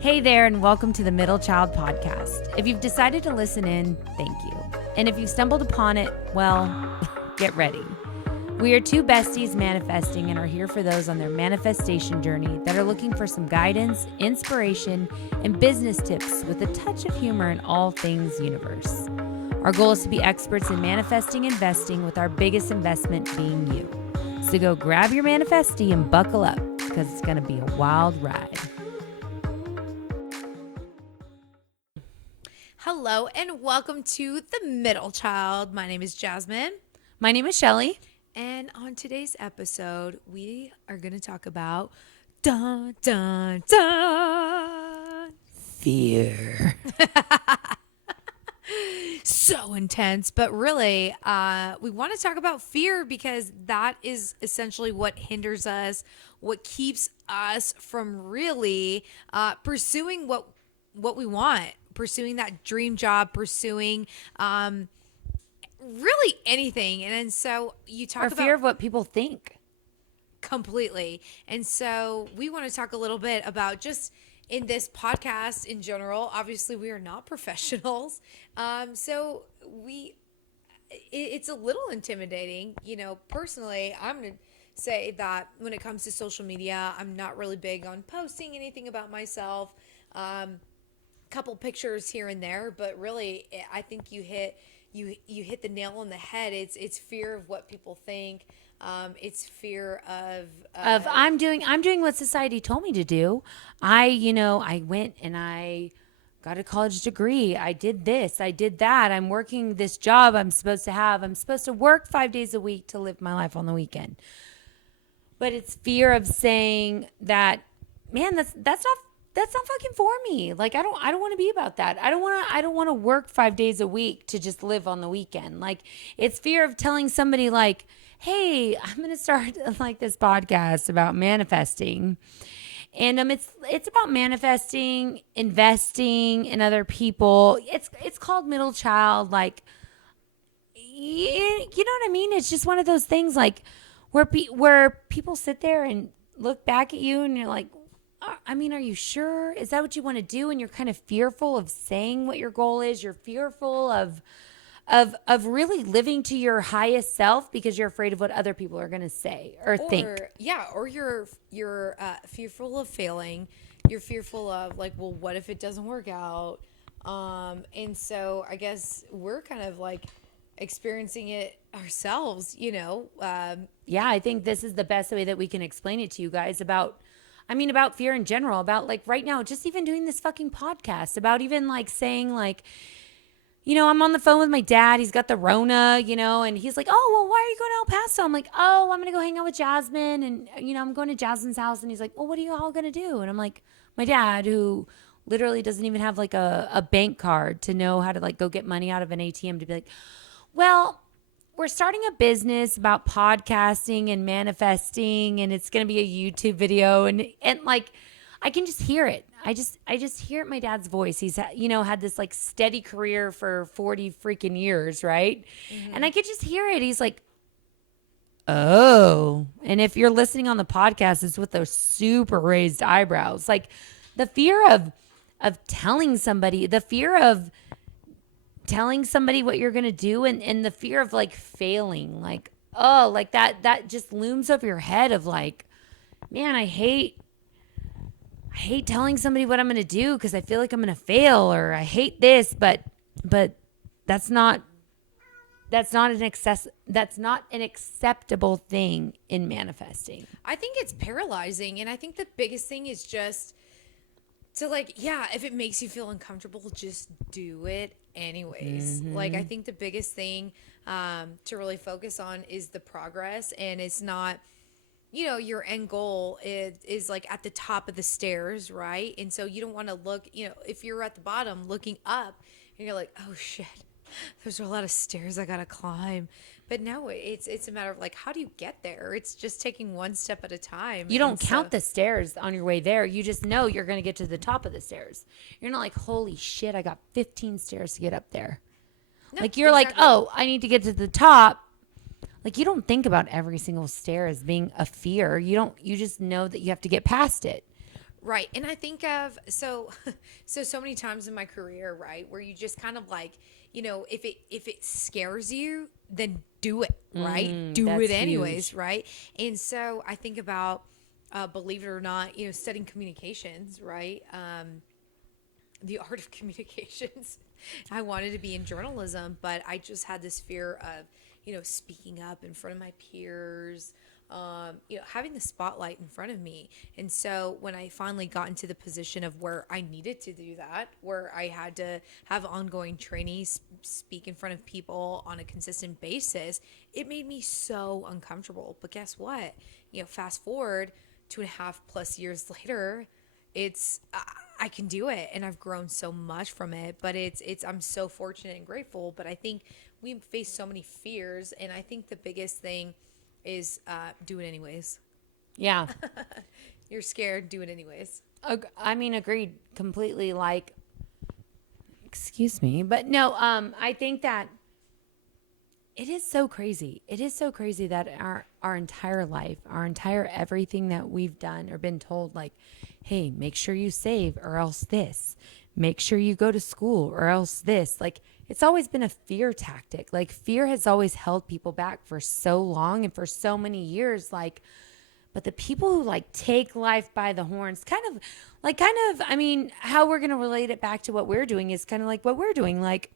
Hey there, and welcome to the Middle Child Podcast. If you've decided to listen in, thank you. And if you've stumbled upon it, well, get ready. We are two besties manifesting and are here for those on their manifestation journey that are looking for some guidance, inspiration, and business tips with a touch of humor in all things universe. Our goal is to be experts in manifesting investing, with our biggest investment being you. So go grab your manifestie and buckle up, because it's going to be a wild ride. Hello and welcome to The Middle Child. My name is Jasmine. My name is Shelly. And on today's episode, we are going to talk about dun, dun, dun. Fear. So intense, but really, we want to talk about fear because that is essentially what hinders us, what keeps us from really pursuing what we want, pursuing that dream job, pursuing really anything. And so you talk about fear of what people think. Completely. And so we want to talk a little bit about just in this podcast in general. Obviously, we are not professionals. So it's a little intimidating. You know, personally, I'm going to say that when it comes to social media, I'm not really big on posting anything about myself. Couple pictures here and there, but really, I think you hit the nail on the head. It's fear of what people think. It's fear of I'm doing what society told me to do. I went and I got a college degree. I did this, I did that. I'm working this job I'm supposed to have. I'm supposed to work 5 days a week to live my life on the weekend. But it's fear of saying that, man, that's not fucking for me. Like, I don't want to be about that. I don't want to work 5 days a week to just live on the weekend. Like, it's fear of telling somebody like, hey, I'm going to start like this podcast about manifesting. And it's about manifesting, investing in other people. It's called Middle Child. Like, you know what I mean? It's just one of those things like where people sit there and look back at you and you're like, I mean, are you sure? Is that what you want to do? And you're kind of fearful of saying what your goal is. You're fearful of really living to your highest self because you're afraid of what other people are going to say or think. Yeah, or you're fearful of failing. You're fearful of like, well, what if it doesn't work out? And so I guess we're kind of like experiencing it ourselves, you know. Yeah, I think this is the best way that we can explain it to you guys about fear in general, about like right now, just even doing this fucking podcast, about even like saying like, you know, I'm on the phone with my dad. He's got the Rona, you know, and he's like, oh, well, why are you going to El Paso? I'm like, oh, I'm going to go hang out with Jasmine. And, you know, I'm going to Jasmine's house. And he's like, well, what are you all going to do? And I'm like, my dad, who literally doesn't even have like a bank card to know how to like go get money out of an ATM, to be like, well, we're starting a business about podcasting and manifesting, and it's going to be a YouTube video. And like, I can just hear it. I just hear it in my dad's voice. He's, had this like steady career for 40 freaking years. Right. Mm-hmm. And I could just hear it. He's like, oh, and if you're listening on the podcast, it's with those super raised eyebrows, like the fear of telling somebody, the fear of telling somebody what you're going to do, and the fear of like failing, like, oh, like that just looms over your head of like, man, I hate telling somebody what I'm going to do because I feel like I'm going to fail, or I hate this, but that's not an acceptable thing in manifesting. I think it's paralyzing, and I think the biggest thing is just to like, yeah, if it makes you feel uncomfortable, just do it anyways. Mm-hmm. Like, I think the biggest thing to really focus on is the progress, and it's not, you know, your end goal is like at the top of the stairs, right? And so you don't want to look, you know, if you're at the bottom looking up and you're like, oh shit, there's a lot of stairs I gotta climb. But no, it's a matter of like, how do you get there? It's just taking one step at a time. You don't count the stairs on your way there. You just know you're going to get to the top of the stairs. You're not like, holy shit, I got 15 stairs to get up there. No, like, you're exactly. Like, oh, I need to get to the top. Like, you don't think about every single stair as being a fear. You just know that you have to get past it. Right. And I think of so many times in my career, right, where you just kind of like, if it scares you, then do it, right? Do it That's anyways, huge. right? And so I think about believe it or not, studying communications, right? The art of communications. I wanted to be in journalism, but I just had this fear of, speaking up in front of my peers, having the spotlight in front of me. And so when I finally got into the position of where I needed to do that, where I had to have ongoing trainees speak in front of people on a consistent basis, it made me so uncomfortable. But guess what? Fast forward 2.5+ years later, I can do it, and I've grown so much from it. But it's I'm so fortunate and grateful. But I think we face so many fears, and I think the biggest thing is do it anyways. Yeah. You're scared, do it anyways. I mean, agreed completely. Like, excuse me, but no. I think that it is so crazy. It is so crazy that our entire life, our entire everything that we've done or been told, like, hey, make sure you save or else this. Make sure you go to school or else this. Like, it's always been a fear tactic. Like, fear has always held people back for so long and for so many years. Like, but the people who like take life by the horns, I mean, how we're going to relate it back to what we're doing is kind of like what we're doing. Like,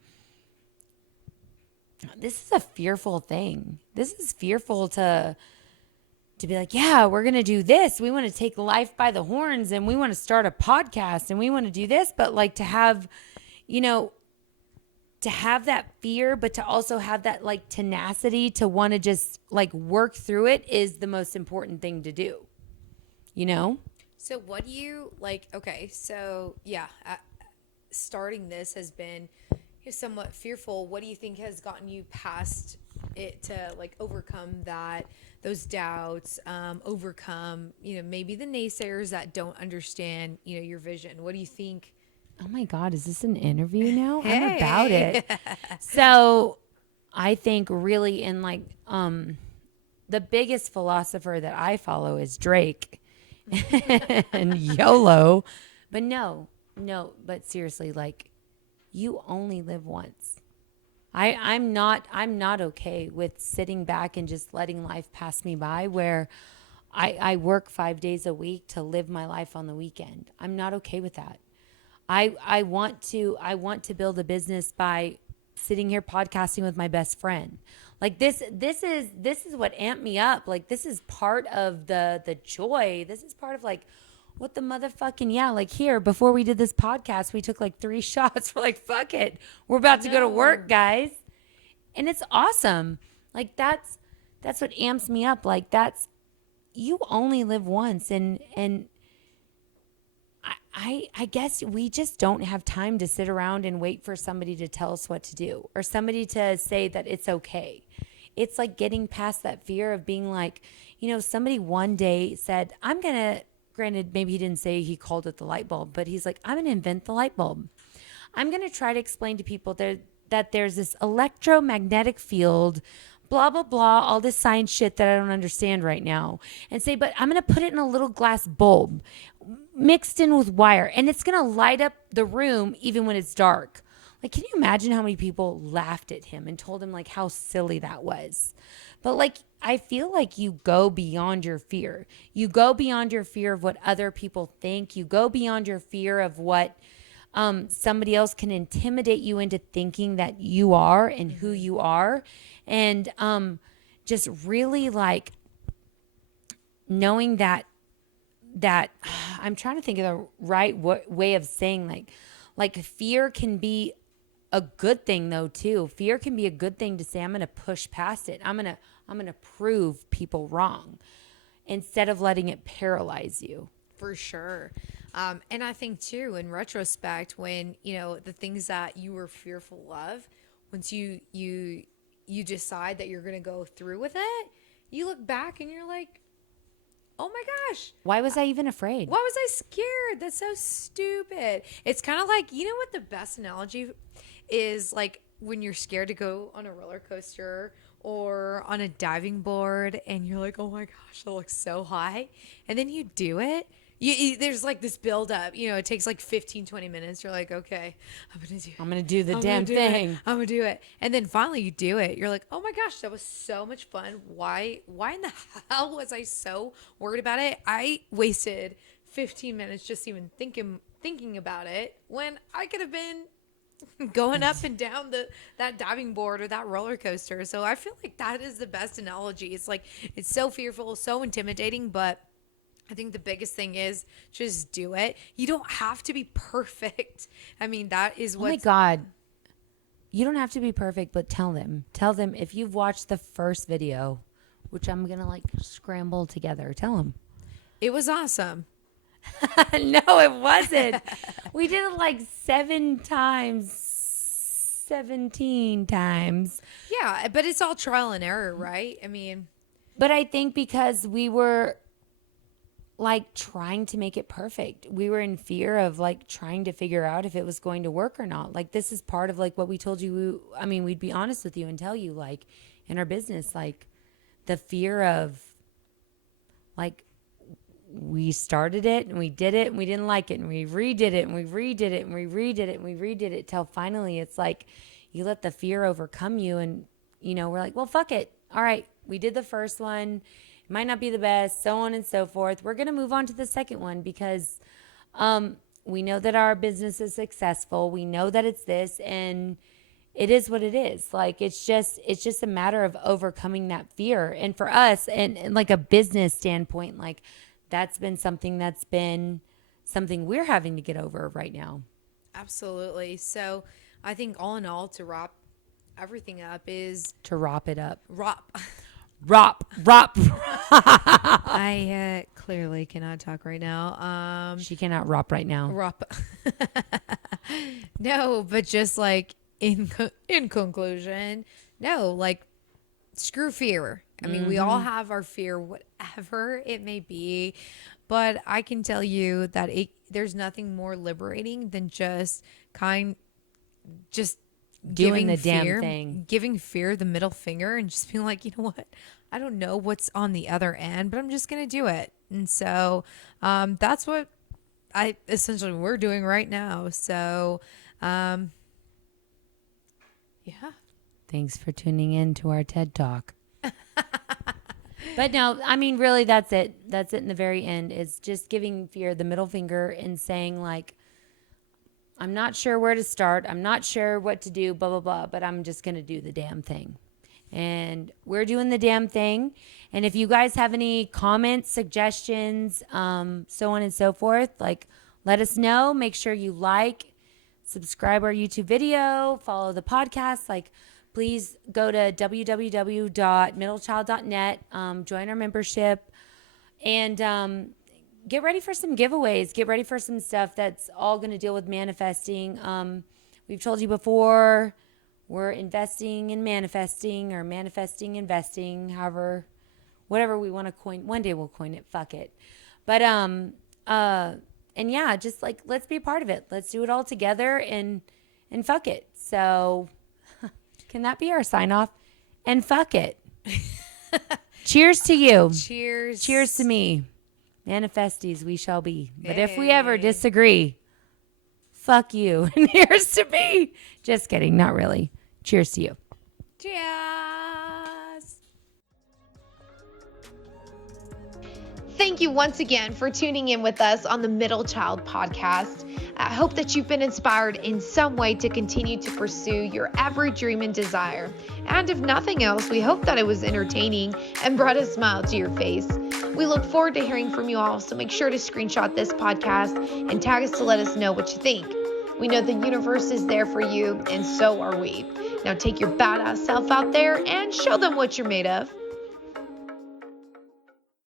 this is a fearful thing. This is fearful to be like, yeah, we're going to do this. We want to take life by the horns and we want to start a podcast and we want to do this. But like you know, to have that fear, but to also have that like tenacity to want to just like work through it is the most important thing to do, you know? So what do you like? Okay, so yeah, starting this has been somewhat fearful. What do you think has gotten you past it to like overcome those doubts, overcome maybe the naysayers that don't understand your vision? What do you think? Oh my God, is this an interview now? Hey. I'm about it. So I think really in like the biggest philosopher that I follow is Drake and YOLO. But no, but seriously, like you only live once. I'm not okay with sitting back and just letting life pass me by where I work 5 days a week to live my life on the weekend. I'm not okay with that. I want to build a business by sitting here podcasting with my best friend. Like this is what amped me up. Like this is part of the joy. This is part of like what the motherfucking yeah, like here before we did this podcast, we took like 3 shots. We're like, fuck it. We're about to go to work, guys. And it's awesome. Like that's what amps me up. Like that's you only live once and I guess we just don't have time to sit around and wait for somebody to tell us what to do or somebody to say that it's okay. It's like getting past that fear of being like, somebody one day said, granted, maybe he didn't say he called it the light bulb, but he's like, I'm going to invent the light bulb. I'm going to try to explain to people that there's this electromagnetic field, blah, blah, blah, all this science shit that I don't understand right now. And say, but I'm going to put it in a little glass bulb mixed in with wire, and it's going to light up the room even when it's dark. Like, can you imagine how many people laughed at him and told him, like, how silly that was? But, like, I feel like you go beyond your fear. You go beyond your fear of what other people think. You go beyond your fear of what somebody else can intimidate you into thinking that you are and who you are. And just really, like, knowing that I'm trying to think of the right way of saying like fear can be a good thing though too. Fear can be a good thing to say I'm going to push past it. I'm going to prove people wrong instead of letting it paralyze you. For sure. And I think too, in retrospect, when, the things that you were fearful of, once you decide that you're going to go through with it, you look back and you're like, oh my gosh. Why was I even afraid? Why was I scared? That's so stupid. It's kind of like, what the best analogy is, like when you're scared to go on a roller coaster or on a diving board and you're like, oh my gosh, that looks so high. And then you do it. there's like this build up, it takes like 15, 20 minutes. You're like, okay, I'm going to do the I'm damn gonna do thing. it. I'm gonna do it. And then finally you do it. You're like, oh my gosh, that was so much fun. Why in the hell was I so worried about it? I wasted 15 minutes just even thinking about it when I could have been going up and down that diving board or that roller coaster. So I feel like that is the best analogy. It's like, it's so fearful, so intimidating, but I think the biggest thing is just do it. You don't have to be perfect. I mean, that is what. Oh my God. You don't have to be perfect, but tell them if you've watched the first video, which I'm going to like scramble together. Tell them. It was awesome. No, it wasn't. We did it like 17 times. Yeah, but it's all trial and error, right? I mean, but I think because we were like trying to make it perfect, we were in fear of like trying to figure out if it was going to work or not. Like this is part of like what we told you. We'd be honest with you and tell you like in our business, like the fear of like, we started it and we did it and we didn't like it and we redid it and we redid it and we redid it and we redid it till finally it's like you let the fear overcome you and we're like, well, fuck it. All right, we did the first one. It might not be the best, so on and so forth. We're going to move on to the second one because we know that our business is successful. We know that it's this and it is what it is. Like it's just a matter of overcoming that fear. And for us and like a business standpoint, like that's been something we're having to get over right now. Absolutely. So I think all in all, to wrap everything up is to wrap it up. Rop. Rop. I clearly cannot talk right now. She cannot rop right now. Rop. No, but just like in conclusion, no, like screw fear. I mean, we all have our fear, whatever it may be, but I can tell you that there's nothing more liberating than just doing the fear, damn thing, giving fear the middle finger and just being like, you know what? I don't know what's on the other end, but I'm just going to do it. And so that's what we're doing right now. So, yeah. Thanks for tuning in to our TED Talk. But no, really, that's it. That's it in the very end is just giving fear the middle finger and saying like, I'm not sure where to start. I'm not sure what to do, blah, blah, blah, but I'm just going to do the damn thing. And we're doing the damn thing. And if you guys have any comments, suggestions, so on and so forth, like let us know. Make sure you like, subscribe our YouTube video, follow the podcast, like please go to www.middlechild.net, join our membership, and get ready for some giveaways. Get ready for some stuff that's all going to deal with manifesting. We've told you before, we're investing in manifesting or manifesting, investing, however, whatever we want to coin. One day we'll coin it. Fuck it. But, and yeah, just like, let's be a part of it. Let's do it all together and fuck it. So can that be our sign off? And fuck it. Cheers to you. Cheers. Cheers to me. Manifesties we shall be. But if we ever disagree, fuck you. And here's to me. Just kidding. Not really. Cheers to you. Cheers. Thank you once again for tuning in with us on the Middle Child Podcast. I hope that you've been inspired in some way to continue to pursue your every dream and desire. And if nothing else, we hope that it was entertaining and brought a smile to your face. We look forward to hearing from you all, so make sure to screenshot this podcast and tag us to let us know what you think. We know the universe is there for you, and so are we. Now take your badass self out there and show them what you're made of.